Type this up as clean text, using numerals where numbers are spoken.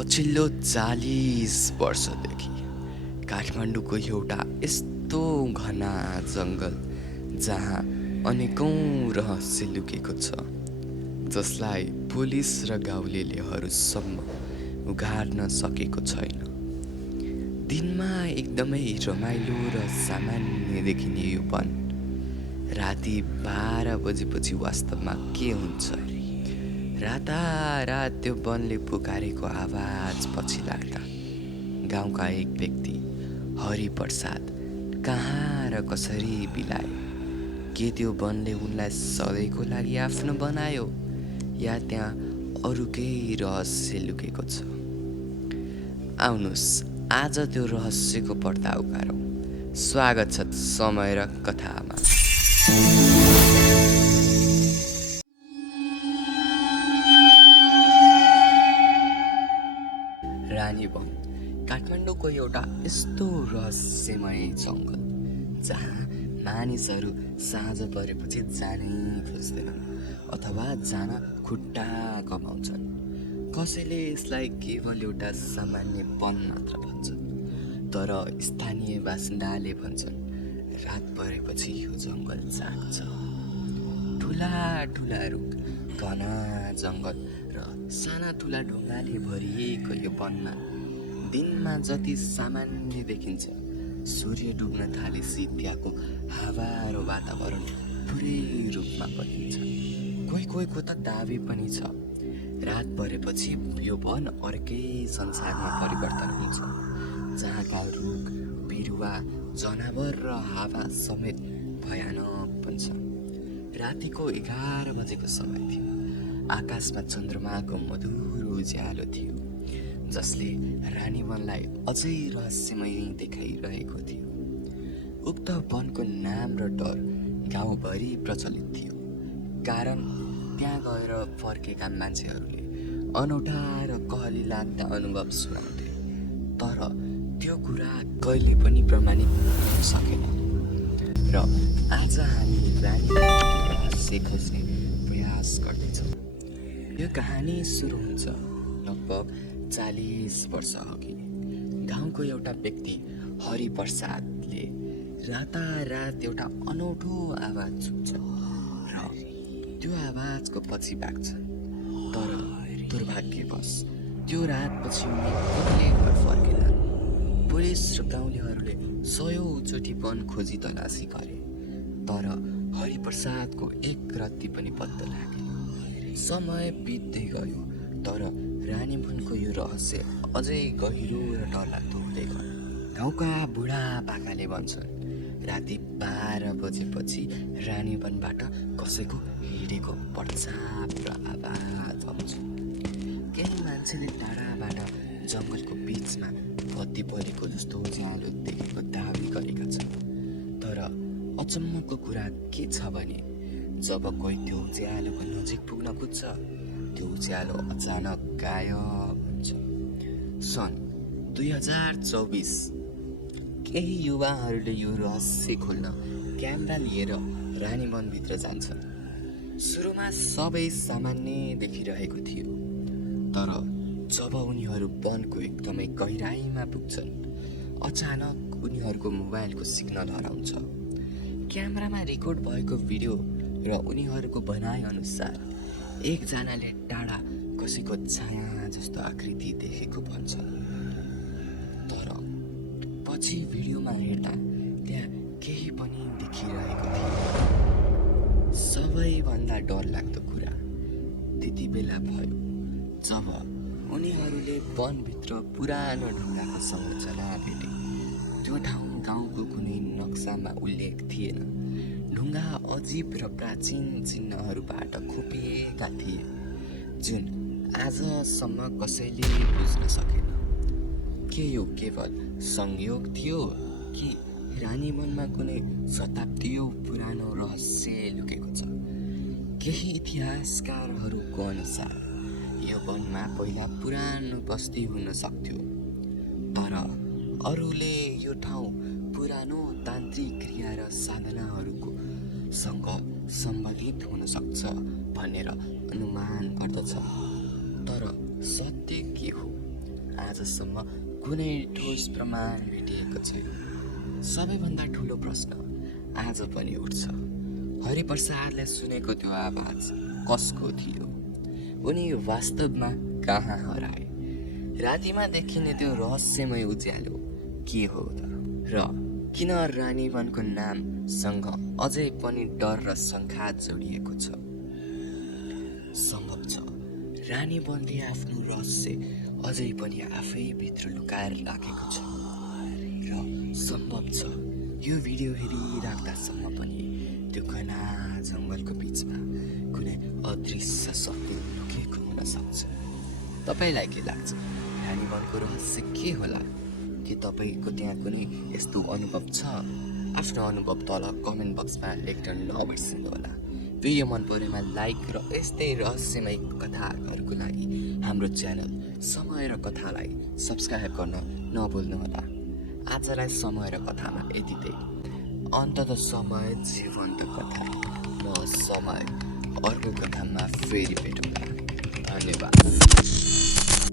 पछिल्लो 40 वर्षदेखि काठमाडौँको एउटा यस्तो घना जङ्गल जहाँ अनेकौँ रहस्य लुकेको छ, जसलाई पुलिस र गाउँलेलेहरूसम्म उघार्न सकेको छैन। दिनमा एकदमै रमाइलो र सामान्य देखिने यो वन राति 12 बजेपछि वास्तवमा के हुन्छ? रातारात त्यो वनले पुकारेको आवाज पछि लाग्दा गाउँका एक व्यक्ति हरिप्रसाद कहाँ र कसरी बिलाए? के त्यो वनले उनलाई सधैँको लागि आफ्नो बनायो या त्यहाँ अरू केही रहस्य लुकेको छ? आउनुहोस् आज त्यो रहस्यको पर्दा उघारौँ। स्वागत छ समय र कथामा। रानी वन काठमाडौँको एउटा यस्तो रहस्यमय जङ्गल जहाँ मानिसहरू साँझ परेपछि जानै खोज्दैनन् अथवा जान खुट्टा कमाउँछन्। कसैले यसलाई केवल एउटा सामान्य वन मात्र भन्छन्, तर स्थानीय बासिन्दाले भन्छन् रात परेपछि यो जङ्गल जाग्छ। ठुला ठुला रुख, घना जङ्गल र साना ठुला ढुङ्गाले भरिएको यो वनमा दिनमा जति सामान्य देखिन्छ, सूर्य डुब्न थालेपछि त्यहाँको हावा र वातावरण पुरै रूपमा बदलिन्छ। कोहीको त दाबी पनि छ रात परेपछि यो वन अर्कै संसारमा परिवर्तन हुन्छ, जहाँका रुख बिरुवा जनावर र हावा समेत भयानक बन्छ। रातिको 11 बजेको समय थियो। आकाशमा चन्द्रमाको मधुर उज्यालो थियो, जसले रानी वनलाई अझै रहस्यमय देखाइरहेको थियो। उक्त वनको नाम र डर गाउँभरि प्रचलित थियो, कारण त्यहाँ गएर फर्केका मान्छेहरूले अनौठा र कहली लाग्दा अनुभव सुनाउँथे, तर त्यो कुरा कहिले पनि प्रमाणित हुन सकेन। र आज हामी रानी वनको रहस्य खोज्ने प्रयास गर्दैछौँ। यो कहानी सुरु हुन्छ लगभग 40 वर्ष अघि। गाउँको एउटा व्यक्ति हरिप्रसादले रातारात एउटा अनौठो आवाज सुन्छ र त्यो आवाजको पछि भाग्छ। तर दुर्भाग्यवश त्यो रातपछि उनी कहिले घर फर्केनन्। पुलिस र गाउँलेहरूले 100औँचोटि वन खोजी तलासी गरे, तर हरिप्रसादको एक रत्ती पनि पत्ता लागेन। समय बित्दै गयो, तर रानी वनको यो रहस्य अझै गहिरो र डरलाग्दो हुँदै गयो। गाउँका बुढापाकाले भन्छन् राति 12 बजेपछि रानी वनबाट कसैको हिँडेको पर्छाप र आवाज आउँछ। केही मान्छेले टाढाबाट जङ्गलको बिचमा बत्ती परेको जस्तो उज्यालो देखेको दाबी गरेका छन्, तर अचम्मको कुरा के छ भने जब कोही त्यो उज्यालोको नजिक पुग्न पुग्छ, त्यो उज्यालो अचानक गायब हुन्छ। सन् 2024 केही युवाहरूले यो रहस्य खोल्न क्यामेरा लिएर रानी वनभित्र जान्छन्। सुरुमा सबै सामान्य देखिरहेको थियो, तर जब उनीहरू वनको एकदमै गहिराइमा पुग्छन्, अचानक उनीहरूको मोबाइलको सिग्नल हराउँछ। क्यामेरामा रेकर्ड भएको भिडियो र उनीहरूको भनाइ अनुसार एकजनाले टाढा कसैको छाया जस्तो आकृति देखेको भन्छ, तर पछि भिडियोमा हेर्दा त्यहाँ केही पनि देखिरहेको थियो। सबैभन्दा डरलाग्दो कुरा त्यति बेला भयो जब उनीहरूले वनभित्र पुरानो ढुङ्गाको संरचना भेटे। त्यो ठाउँ गाउँको कुनै नक्सामा उल्लेख थिएन। ढुङ्गा अजीब र प्राचीन चिन्हहरूबाट खोपिएका थिए, जुन आजसम्म कसैले बुझ्न सकेन। के यो केवल संयोग थियो कि रानी वनमा कुनै शताब्दीयौं पुरानो रहस्य लुकेको छ? केही इतिहासकारहरूको अनुसार यो वनमा पहिला पुरानो बस्ती हुन सक्थ्यो, तर अरूले यो ठाउँ पुरानो तान्त्रिक क्रिया र साधनाहरूको सँग सम्बन्धित हुन सक्छ भनेर अनुमान गर्दछ। तर सत्य के हो आजसम्म कुनै ठोस प्रमाण भेटिएको छैन। सबैभन्दा ठुलो प्रश्न आज पनि उठ्छ, हरिप्रसादले सुनेको त्यो आवाज कसको थियो? उनी वास्तवमा कहाँ हराए? रातिमा देखिने त्यो रहस्यमय उज्यालो के हो त? र किन रानीवनको नामसँग अझै पनि डर र शङ्का जोडिएको छ? सम्भव छ रानीवनले आफ्नो रहस्य अझै पनि आफै भित्र लुकाएर राखेको छ, र सम्भव छ यो भिडियो हेरिराख्दासम्म पनि त्यो घना जङ्गलको बिचमा कुनै अदृश्य शक्ति लुकेको हुन सक्छ। तपाईँलाई के लाग्छ? रानीवनको रहस्य के होला? के तपाईँको त्यहाँ कुनै यस्तो अनुभव छ? आफ्नो अनुभव तल कमेन्ट बक्समा लेख्न नबिर्सिनुहोला। भिडियो मन परेमा लाइक र यस्तै रहस्यमय कथाहरूको लागि हाम्रो च्यानल समय र कथालाई सब्सक्राइब गर्न नभुल्नुहोला। आजलाई समय र कथामा यति। अन्तत समय जीवन्त कथा। म समय अर्को कथामा फेरि भेटौँला। धन्यवाद।